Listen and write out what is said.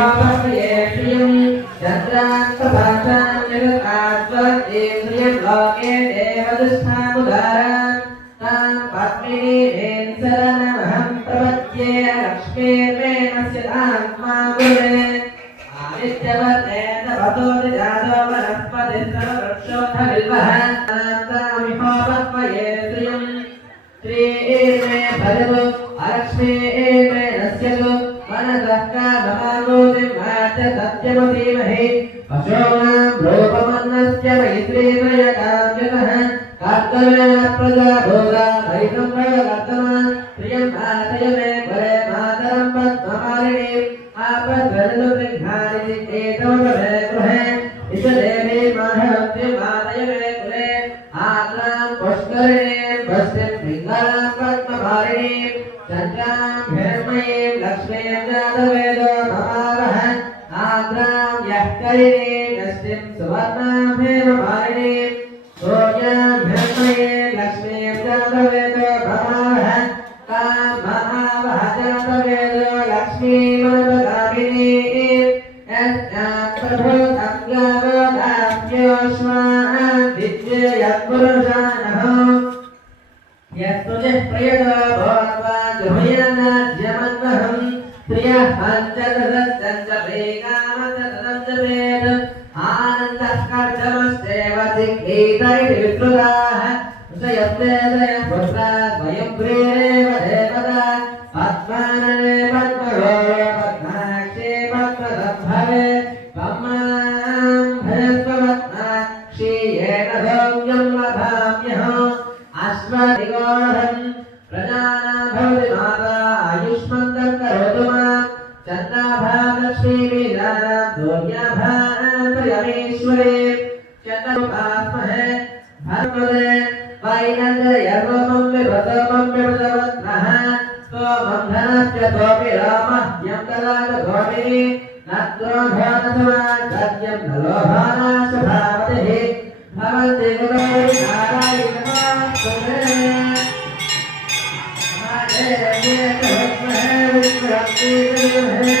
श्रियं चन्द्रान्तभाषां जगदात्मजेन्द्रियं लोके देवदुष्ठामुदारान् तां पद्मिनीं शरणमहं प्रपद्ये लक्ष्मीर्वेणस्य आत्मा गुणे आदित्यवर्तेन भवतोति जातो वनस्पतिस्तवृक्षोऽथविल्वः तामिहोपक्वये श्रियं श्रीर्मे भजतु अलक्ष्मीर्मे नश्यतु मनसः काममानोतिमाच सत्यमधीमहि पशूनां रूपमन्नस्य मैत्रीत्रयकाम्यतः कर्तव्येन प्रजा भोगा वैकं प्रवर्तमा प्रियं मातय मे कुले मातरं पद्ममालिनीम् आपद्वजतु गृह्णानि एतवमे गृहे इष्टदेवी माधवत्य मातय मे कुले आग्रां पुष्करिणीं वस्तिं पिङ्गलां पद्ममालिनीं चन्द्रां हिरण्मयीं लक्ष्मीं जातवेदो ममावह आग्रां यः करिणीं नष्टिं सुवर्णां हेममालिनीं सूर्यां हिरण्मयीं लक्ष्मीं जातवेदो ममावह तां महावह जातवेदो लक्ष्मीमनुपगामिनीं यस्यां प्रभूतं गावोदाभ्योऽश्वान् विद्ययत्पुरुषानः यस्तुतिः प्रियतो भोत्वा जुहयनाद्यमन्वहम् प्रियः पञ्चदशश्चन्द्रभेगामचतदञ्जपेत् आनन्दः कर्तमस्तेव सिद्धीतैः विकृताः ऋषयस्ते दयः पुत्रा स्वयं प्रियेव देवता पद्मानने पद्मगौरे पद्माक्षे पद्मसम्भवे पद्मां भजस्व पद्माक्षी येन सौम्यं लभाम्यहम् अश्वनिगोढं प्रजानां भवति माता आयुष्मन्तं करोतु मां चन्द्राभां लक्ष्मीमीनां दूर्याभां प्रियमेश्वरीं चन्द्रोपास्महे भर्मदे वैनन्दयरूपं विभृतमं विभृतवत्नः स्तोमं धनश्च तोऽपि रामः यं कलादभोमिनि न द्रोभोनसमान् न लोभानाशभावतिः भवन्ति गुणोरि नारायणमास्तुते महादेव्ये च विद्महे विष्णुपत्नी च विद्महे